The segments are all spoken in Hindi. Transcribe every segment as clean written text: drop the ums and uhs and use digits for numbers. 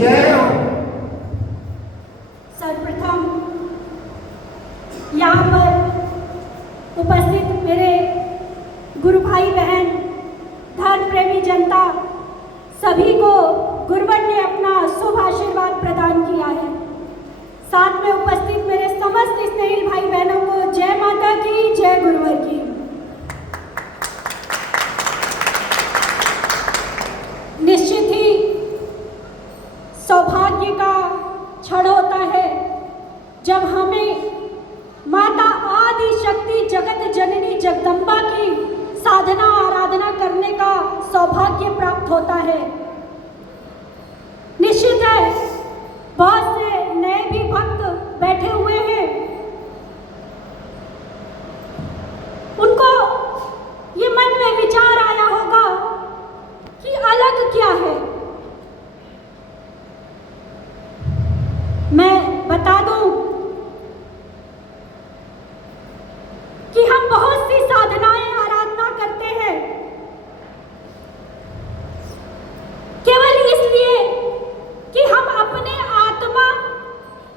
जय हो। सर्वप्रथम यहाँ पर उपस्थित मेरे गुरु भाई बहन, धर्म प्रेमी जनता, सभी को गुरुवर ने अपना शुभ आशीर्वाद प्रदान किया है। साथ में उपस्थित मेरे समस्त स्नेही भाई बहनों को जय माता की, जय गुरुवर की। निश्चित ही सौभाग्य का क्षण होता है जब हमें माता आदि शक्ति जगत जननी जगदम्बा की साधना आराधना करने का सौभाग्य प्राप्त होता है। निश्चित है बहुत से नए भी भक्त बैठे हुए हैं, उनको ये मन में विचार आया होगा कि अलग क्या है। मैं बता दूं कि हम बहुत सी साधनाएं आराधना करते हैं केवल इसलिए कि हम अपने आत्मा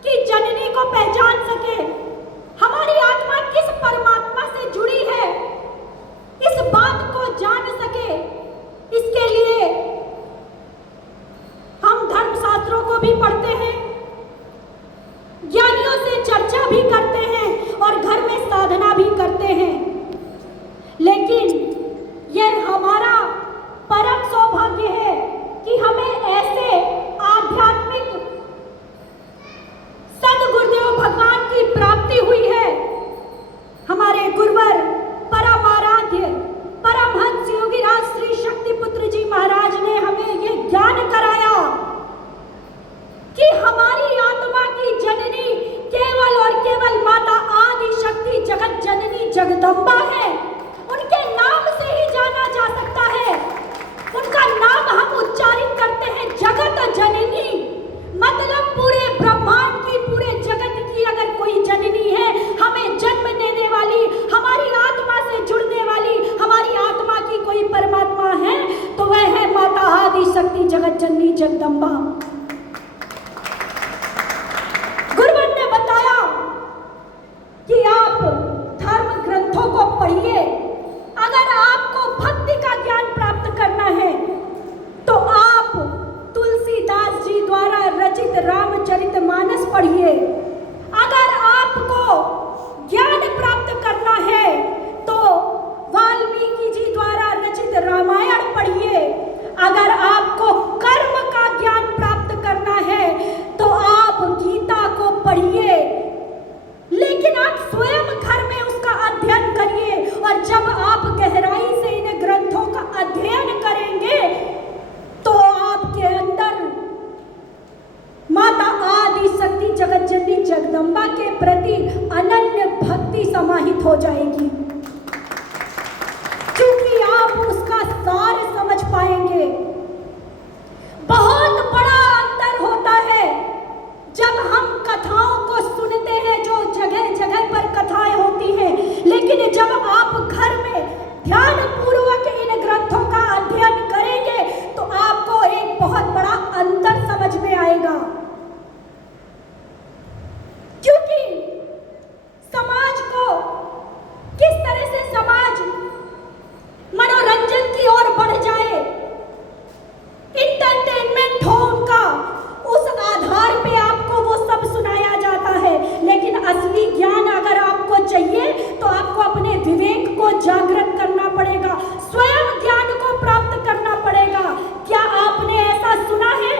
की जननी को पहचान सके, हमारी आत्मा किस परमात्मा से जुड़ी है इस बात को जान सके। इसके लिए हम धर्म शास्त्रों को भी पढ़ते हैं, ज्ञानियों से चर्चा भी करते हैं और घर में साधना भी करते हैं। लेकिन यह हमारा परम सौभाग्य है कि हमें ऐसे आध्यात्मिक सद्गुरुदेव भगवान की प्राप्ति हुई है। हमारे गुरुवर परम आराध्य परमहंस योगीराज श्री शक्तिपुत्र जी महाराज ने हमें ये ज्ञान कराया कि हमारी आत्मा की जननी केवल और केवल माता आदि शक्ति जगत जननी जगदम्बा है। उनके नाम से ही जाना जा सकता है। उनका नाम हम उच्चारित करते हैं जगत जननी, मतलब पूरे ब्रह्मांड की, पूरे जगत की अगर कोई जननी है, हमें जन्म देने वाली, हमारी आत्मा से जुड़ने वाली, हमारी आत्मा की कोई परमात्मा है तो वह है माता आदि शक्ति जगत जननी जगदम्बा। गुरुवर ने बताया कि आप धर्म ग्रंथों को पढ़िए। अगर आपको भक्ति का ज्ञान प्राप्त करना है तो आप तुलसीदास जी द्वारा रचित रामचरितमानस पढ़िए। अगर आपको ज्ञान प्राप्त करना है तो वाल्मीकि जी द्वारा रचित रामायण पढ़िए। अगर आपको कर्म का ज्ञान प्राप्त करना है तो आप गीता को पढ़िए। लेकिन आप स्वयं घर में उसका अध्ययन करिए और जब आप गहराई से इन ग्रंथों का अध्ययन करेंगे तो आपके अंदर माता आदि शक्ति जगत जननी जगदम्बा के प्रति अनन्य भक्ति समाहित हो जाएगी, क्योंकि आप उसका सार समझ पाएंगे। बहुत बड़ा अंतर होता है जब हम कथाओं को सुनते हैं, जो जगह जगह पर कथाएं होती हैं, लेकिन जब आप घर में ध्यान पूर्वक इन ग्रंथों का अध्ययन करेंगे तो आपको एक बहुत बड़ा अंतर समझ में आएगा। क्योंकि समाज को किस तरह से समाज मनोरंजन की ओर बढ़ जाए, इंटरटेनमेंट हो उनका, उस आधार पे आपको वो सब सुनाया जाता है। लेकिन असली ज्ञान अगर आपको चाहिए तो आपको अपने विवेक को जागृत करना पड़ेगा, स्वयं ज्ञान को प्राप्त करना पड़ेगा। क्या आपने ऐसा सुना है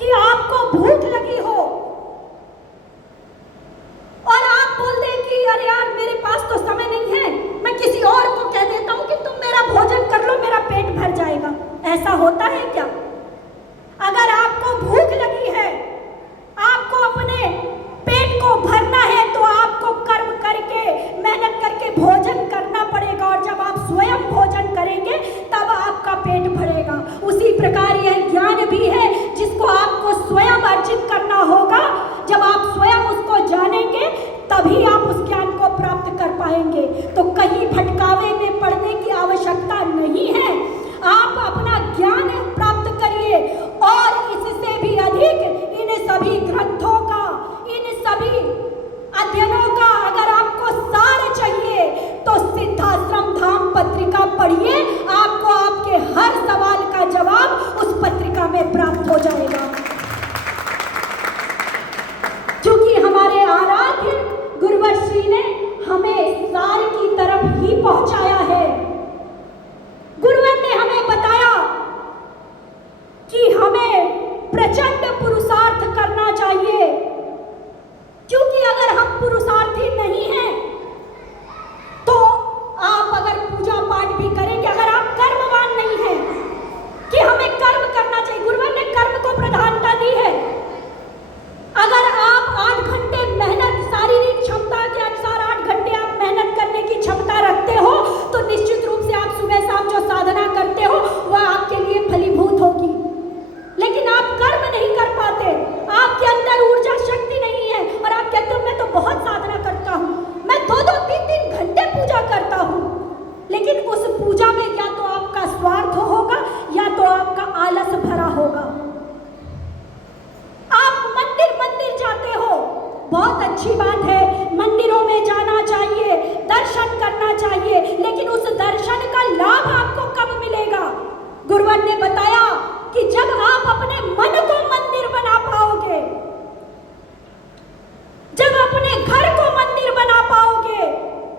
कि आपको भूख लगी हो और आप बोल दें कि अरे यार मेरे पास तो समय नहीं है, मैं किसी और को कह देता हूं कि तुम मेरा भोजन कर लो, मेरा पेट भर जाएगा। ऐसा होता है क्या? अगर आपको भूख लगी है, आपको अपने पेट को भरना है तो आपको कर्म करके, मेहनत करके भोजन करना पड़ेगा और जब आप स्वयं भोजन करेंगे तब आपका पेट भरेगा। उसी प्रकार यह ज्ञान भी है जिसको आपको स्वयं अर्जित करना होगा। जब आप स्वयं उसको जानेंगे तभी आप उस ज्ञान को प्राप्त कर पाएंगे। तो कहीं भटकावे में पड़ने की आवश्यकता नहीं है। आप अपना ज्ञान प्राप्त करिए और इससे भी अधिक सभी ग्रंथों का, इन सभी अध्ययनों का अगर आपको सार चाहिए तो सिद्धाश्रम धाम पत्रिका पढ़िए। आपको आपके हर सवाल का जवाब उस पत्रिका में प्राप्त हो जाएगा, क्योंकि हमारे आराध्य गुरुवर श्री ने हमें सार की तरफ ही पहुंचाया है। गुरुवर ने हमें बताया कि हमें प्रचंड पुरुषार्थ करना चाहिए, क्योंकि अगर हम पुरुषार्थी नहीं हैं तो आप अगर पूजा पाठ भी करेंगे, अगर आप कर्मवान नहीं हैं कि हमें कर्म करना चाहिए, गुरुवर ने कर्म को प्रधानता दी है। अगर आप 8 घंटे मेहनत, शारीरिक क्षमता के अनुसार 8 घंटे आप मेहनत करने की क्षमता रखते हो तो निश्चित रूप से आप सुबह शाम जो साधना करते हो वह आपके लिए फलीभूत होगी। लेकिन आप कर्म नहीं कर पाते, आपके अंदर ऊर्जा शक्ति नहीं है और आप कहते हो मैं तो बहुत साधना करता हूँ, मैं 2-2, 3-3 घंटे पूजा करता हूँ, लेकिन उस पूजा में या तो आपका स्वार्थ होगा या तो आपका आलस भरा होगा। आप मंदिर जाते हो, बहुत अच्छी बात है, मंदिरों में जाना चाहिए, दर्शन करना चाहिए, लेकिन उस दर्शन का लाभ आपको कब मिलेगा? गुरुवर ने बताया कि जब आप अपने मन को मंदिर बना पाओगे, जब अपने घर को मंदिर बना पाओगे,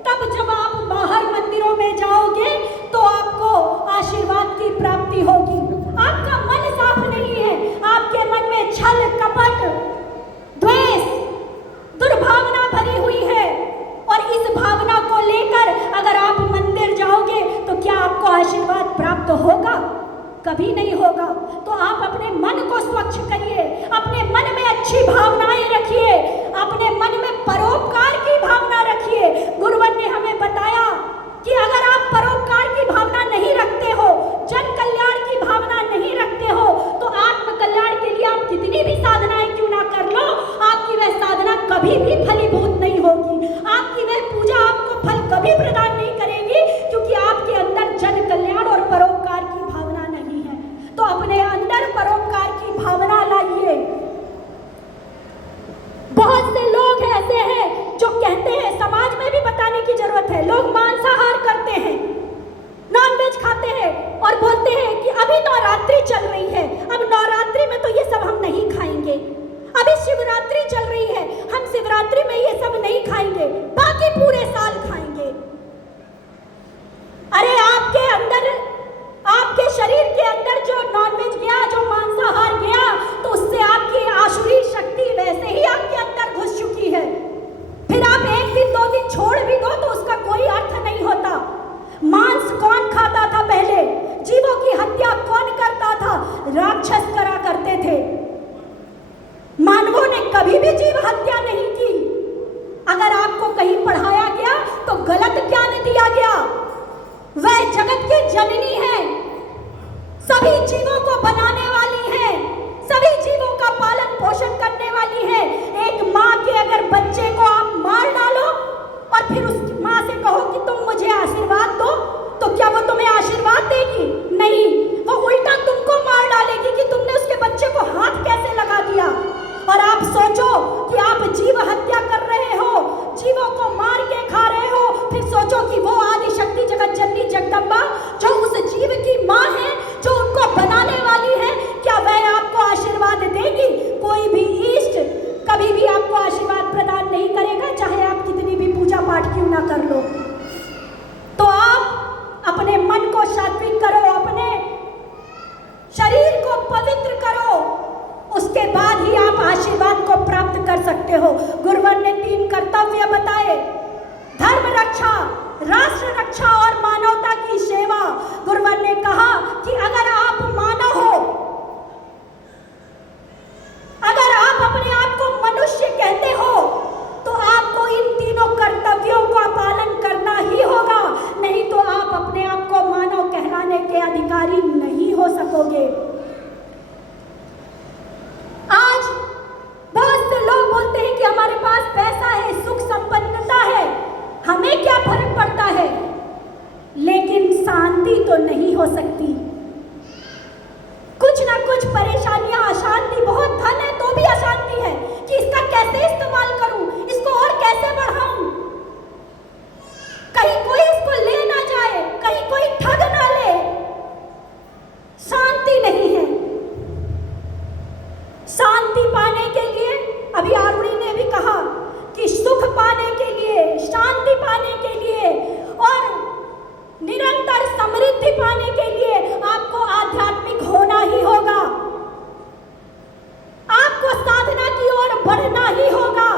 तब जब आप बाहर मंदिरों में जाओगे तो आपको आशीर्वाद की प्राप्ति होगी। आपका मन साफ नहीं है, आपके मन में छल कपट द्वेष दुर्भावना भरी हुई है, और इस भावना को लेकर अगर आप मंदिर जाओगे तो क्या आपको आशीर्वाद प्राप्त होगा? कभी नहीं होगा। तो आप अपने मन को स्वच्छ करिए, अपने मन में अच्छी भावनाएं रखिए, अपने मन में परोपकार की भावना रखिए। गुरुवर ने हमें बताया कि अगर आप परोपकार की भावना नहीं रखते हो, जन कल्याण की भावना नहीं रखते हो, तो आत्म कल्याण के लिए आप कितनी भी साधनाएं क्यों ना कर लो, आपकी वह साधना कभी भी फलीभूत नहीं होगी, आपकी वह पूजा आपको फल कभी प्रदान नहीं करेगी, क्योंकि आपके अंदर जन कल्याण और परोपकार की भावना नहीं है। तो अपने अंदर परोपकार की भावना लाइए। बहुत से लोग ऐसे हैं जो कहते हैं, समाज में भी बताने की जरूरत है, लोग मांसाहार करते हैं, नॉनवेज खाते हैं और बोलते हैं कि अभी नवरात्रि चल रही है, अब नवरात्रि में तो ये सब हम नहीं खाएंगे, अभी शिवरात्रि चल रही है, हम शिवरात्रि में ये सब नहीं खाएंगे, बाकी पूरे साल खाएंगे। अरे आपके अंदर, आपके शरीर के अंदर जो नॉनवेज गया, जो मांसाहार गया, तो उससे आपकी आसुरी शक्ति वैसे ही आपके अंदर घुस चुकी है। फिर आप 1 दिन 2 दिन छोड़ भी दो तो उसका कोई अर्थ नहीं होता। मांस कौन खाता था पहले? जीवों की हत्या कौन करता था? राक्षस करा करते थे। मानवों ने कभी भी जीव हत्या नहीं की। अगर आपको कहीं पढ़ाया गया तो गलत ज्ञान दिया गया। वह जगत की जननी है, सभी जीवों को बनाने वाली है, सभी जीवों का पालन पोषण करने वाली है। एक माँ के अगर बच्चे को आप मार डालो और फिर उस माँ से कहो कि तुम मुझे आशीर्वाद दो, तो क्या वो तुम्हें आशीर्वाद देगी? नहीं, वो उल्टा तुमको मार डालेगी कि तुमने उसके बच्चे को हाथ कैसे लगा दिया। और आप सोचो कि आप जीव हत्या कर रहे हो, जीवों को मार के खा रहे हो, फिर सोचो कि वो आदि शक्ति जगत जननी जगदम्बा जो उस जीव की माँ है, जो उनको बनाने वाली है, क्या वह आपको आशीर्वाद देगी? कोई भी ईष्ट कभी भी आपको आशीर्वाद प्रदान नहीं करेगा, चाहे आप कितनी भी पूजा पाठ क्यों ना कर लो। तो आप अपने मन को सात्विक करो, अपने शरीर को पवित्र करो, उसके बाद ही आप आशीर्वाद को प्राप्त कर सकते हो। गुरुवर ने 3 कर्तव्य बताए: धर्म रक्षा, राष्ट्र रक्षा और मानवता की सेवा। गुरुवर ने कहा कि अगर आप मानव हो, अगर आप अपने आप को मनुष्य कहते हो, तो आपको इन 3 कर्तव्यों का पालन करना ही होगा, नहीं तो आप अपने आप को मानव कहलाने के अधिकारी नहीं हो सकोगे। आज बहुत से लोग बोलते हैं कि हमारे पास पैसा है, सुख संपन्नता है, हमें क्या फर्क पड़ता है, लेकिन शांति तो नहीं हो सकती। शांति पाने के लिए, अभी आरुणि ने भी कहा कि सुख पाने के लिए, शांति पाने के लिए और निरंतर समृद्धि पाने के लिए आपको आध्यात्मिक होना ही होगा। आपको साधना की ओर बढ़ना ही होगा।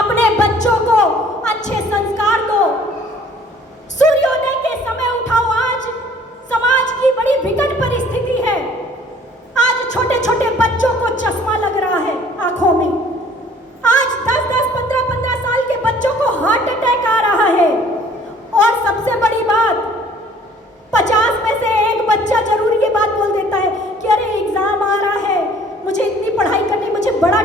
अपने बच्चों को अच्छे संस्कार दो। सूर्योदय के समय उठाओ। आज समाज की बड़ी विकट परिस्थिति है। आज छोटे छोटे बच्चों को चश्मा लग रहा है आंखों में। आज 10-10, 15-15 साल के बच्चों को हार्ट अटैक आ रहा है। और सबसे बड़ी बात, 50 में से एक बच्चा जरूर ये बात बोल देता है कि अरे एग्जाम आ रहा है, मुझे इतनी पढ़ाई करनी, मुझे बड़ा